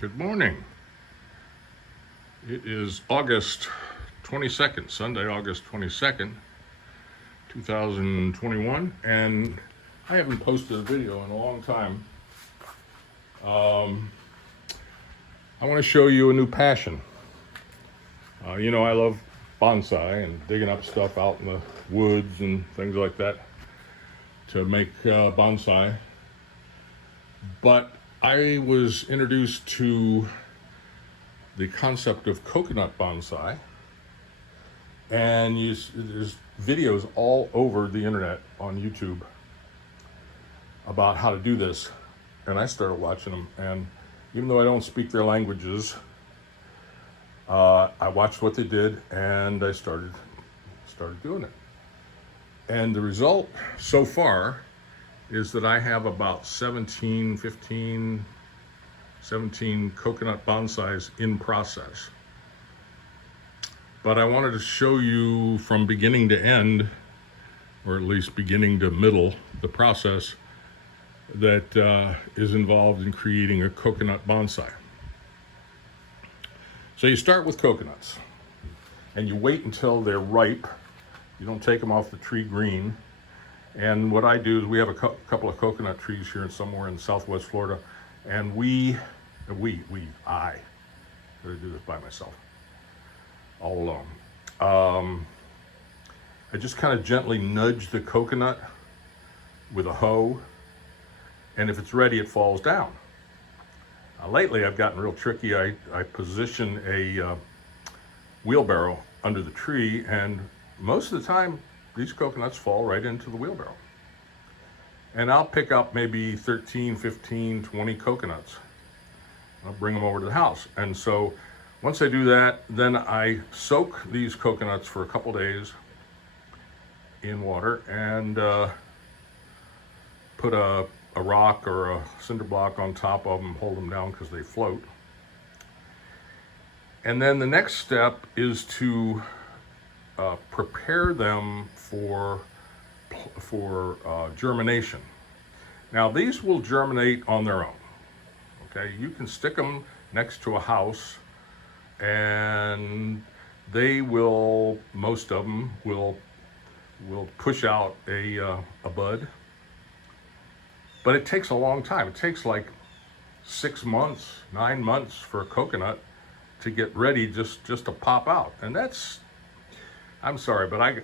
Good morning. It is August 22nd, Sunday, August 22nd, 2021, and I haven't posted a video in a long time. I want to show you a new passion. I love bonsai and digging up stuff out in the woods and things like that to make bonsai. But I was introduced to the concept of coconut bonsai, and there's videos all over the internet on YouTube about how to do this, and I started watching them. And even though I don't speak their languages, I watched what they did, and I started doing it. And the result so far is that I have about 17 coconut bonsais in process. But I wanted to show you from beginning to end, or at least beginning to middle, the process that is involved in creating a coconut bonsai. So you start with coconuts, and you wait until they're ripe. You don't take them off the tree green. And what I do is we have a couple of coconut trees here somewhere in Southwest Florida, and I gotta do this by myself, all alone. I just kind of gently nudge the coconut with a hoe, and if it's ready, it falls down. Lately, I've gotten real tricky. I position a wheelbarrow under the tree, and most of the time, these coconuts fall right into the wheelbarrow. And I'll pick up maybe 13, 15, 20 coconuts. I'll bring them over to the house. And so once I do that, then I soak these coconuts for a couple days in water and put a rock or a cinder block on top of them, hold them down because they float. And then the next step is to prepare them for germination. Now these will germinate on their own. Okay, you can stick them next to a house, and they will. Most of them will push out a bud. But it takes a long time. It takes like 6 months, 9 months for a coconut to get ready just to pop out, and that's. I'm sorry, but I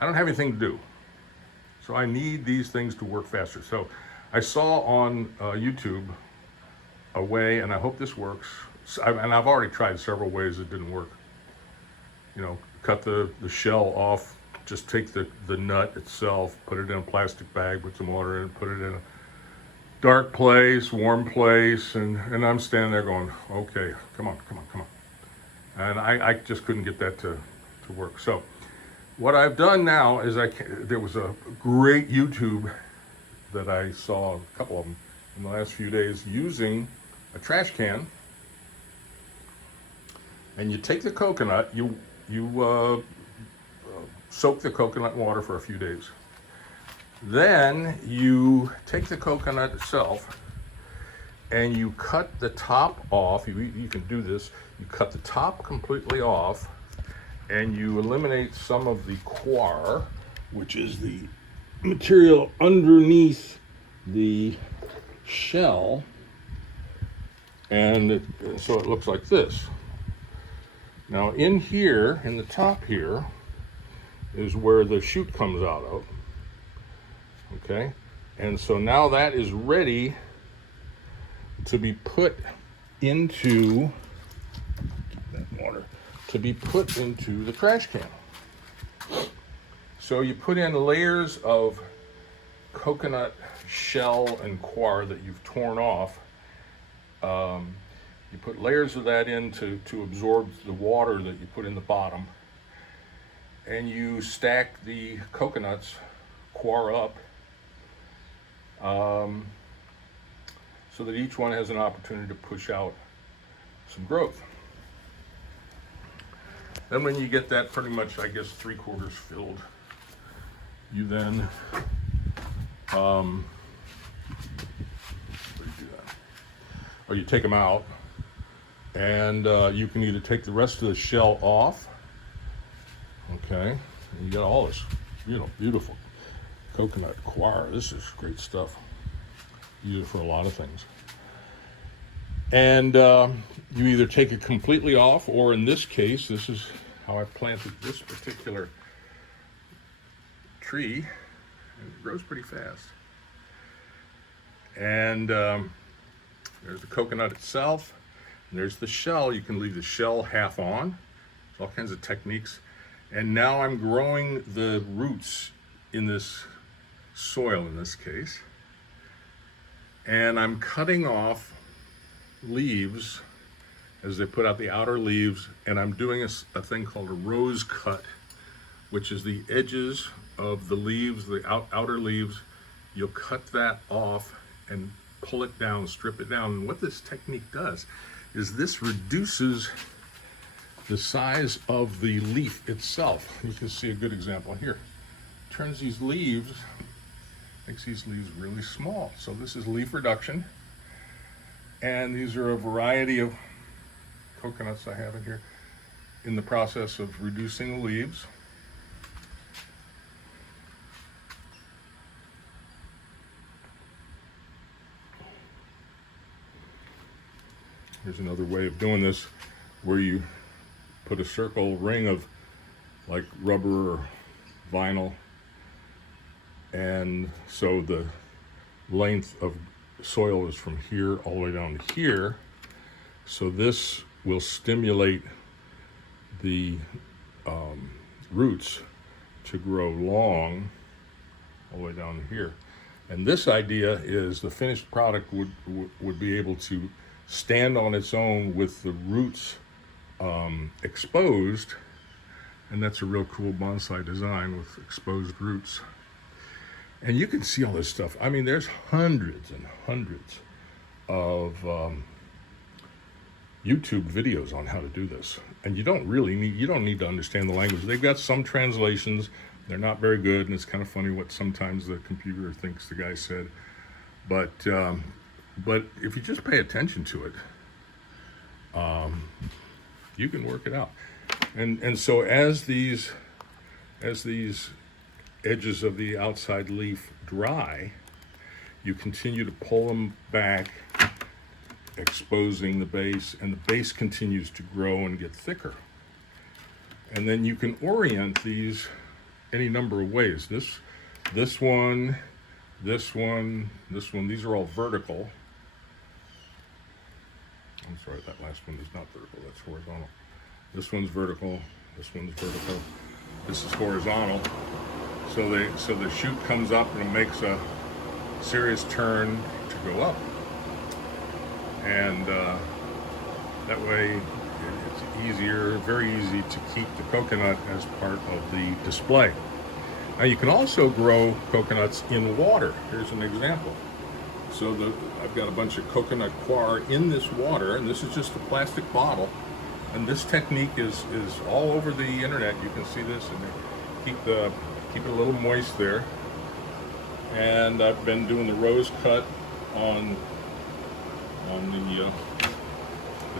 don't have anything to do. So I need these things to work faster. So I saw on YouTube a way, and I hope this works. And I've already tried several ways that didn't work. Cut the shell off, just take the nut itself, put it in a plastic bag, put some water in, put it in a dark place, warm place, and I'm standing there going, okay, come on. And I just couldn't get that to work. So what I've done now is there was a great YouTube that I saw, a couple of them in the last few days, using a trash can. And you take the coconut, you soak the coconut in water for a few days. Then you take the coconut itself and you cut the top off. You can do this. You cut the top completely off, and you eliminate some of the coir, which is the material underneath the shell, and so it looks like this. Now in here, in the top here, is where the shoot comes out of. Okay, and so now that is ready to be put into the trash can. So you put in layers of coconut shell and coir that you've torn off. You put layers of that in to absorb the water that you put in the bottom. And you stack the coconuts, coir up, so that each one has an opportunity to push out some growth. Then when you get that pretty much, I guess, 3/4 filled, you then or you take them out, and you can either take the rest of the shell off, okay, and you get all this, beautiful coconut coir. This is great stuff. Use it for a lot of things. And you either take it completely off, or in this case, this is how I planted this particular tree, and it grows pretty fast. And there's the coconut itself, and there's the shell. You can leave the shell half on. There's all kinds of techniques. And now I'm growing the roots in this soil, in this case. And I'm cutting off leaves as they put out the outer leaves, and I'm doing a thing called a rose cut, which is the edges of the leaves, the outer leaves. You'll cut that off and pull it down, strip it down. And what this technique does is this reduces the size of the leaf itself. You can see a good example here. Turns these leaves, makes these leaves really small. So this is leaf reduction. And these are a variety of coconuts I have in here in the process of reducing the leaves. Here's another way of doing this, where you put a circle ring of like rubber or vinyl, and so the length of soil is from here all the way down to here. So this will stimulate the roots to grow long all the way down to here. And this idea is the finished product would be able to stand on its own with the roots exposed, and that's a real cool bonsai design with exposed roots. And you can see all this stuff. I mean, there's hundreds and hundreds of YouTube videos on how to do this. And you don't need to understand the language. They've got some translations. They're not very good, and it's kind of funny what sometimes the computer thinks the guy said. But if you just pay attention to it, you can work it out. And so as these edges of the outside leaf dry, you continue to pull them back, exposing the base, and the base continues to grow and get thicker. And then you can orient these any number of ways. This one, these are all vertical. I'm sorry, that last one is not vertical, that's horizontal. This one's vertical, this one's vertical, this is horizontal. So the shoot comes up and it makes a serious turn to go up. And that way it's easier, very easy to keep the coconut as part of the display. Now you can also grow coconuts in water. Here's an example. So I've got a bunch of coconut coir in this water, and this is just a plastic bottle. And this technique is all over the internet. You can see this, and they keep it a little moist there. And I've been doing the rose cut on the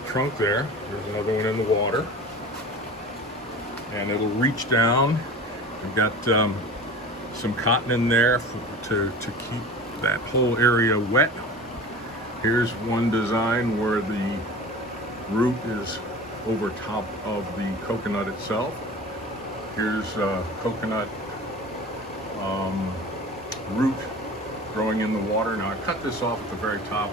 trunk there. There's another one in the water, and it'll reach down. I've got some cotton in there to keep that whole area wet. Here's one design where the root is over top of the coconut itself. Here's a coconut root growing in the water. Now I cut this off at the very top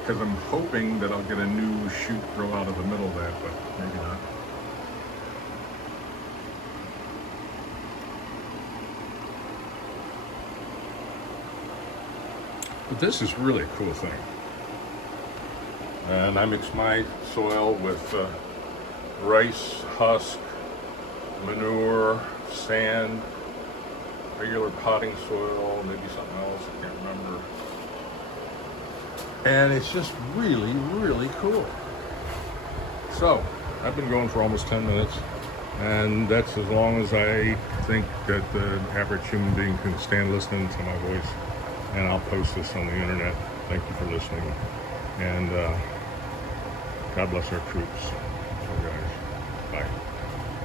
because I'm hoping that I'll get a new shoot grow out of the middle of that, but maybe not. But this is really a cool thing. And I mix my soil with rice husk, manure, sand, regular potting soil, maybe something else, I can't remember. And it's just really, really cool. So, I've been going for almost 10 minutes, and that's as long as I think that the average human being can stand listening to my voice. And I'll post this on the internet. Thank you for listening. And God bless our troops.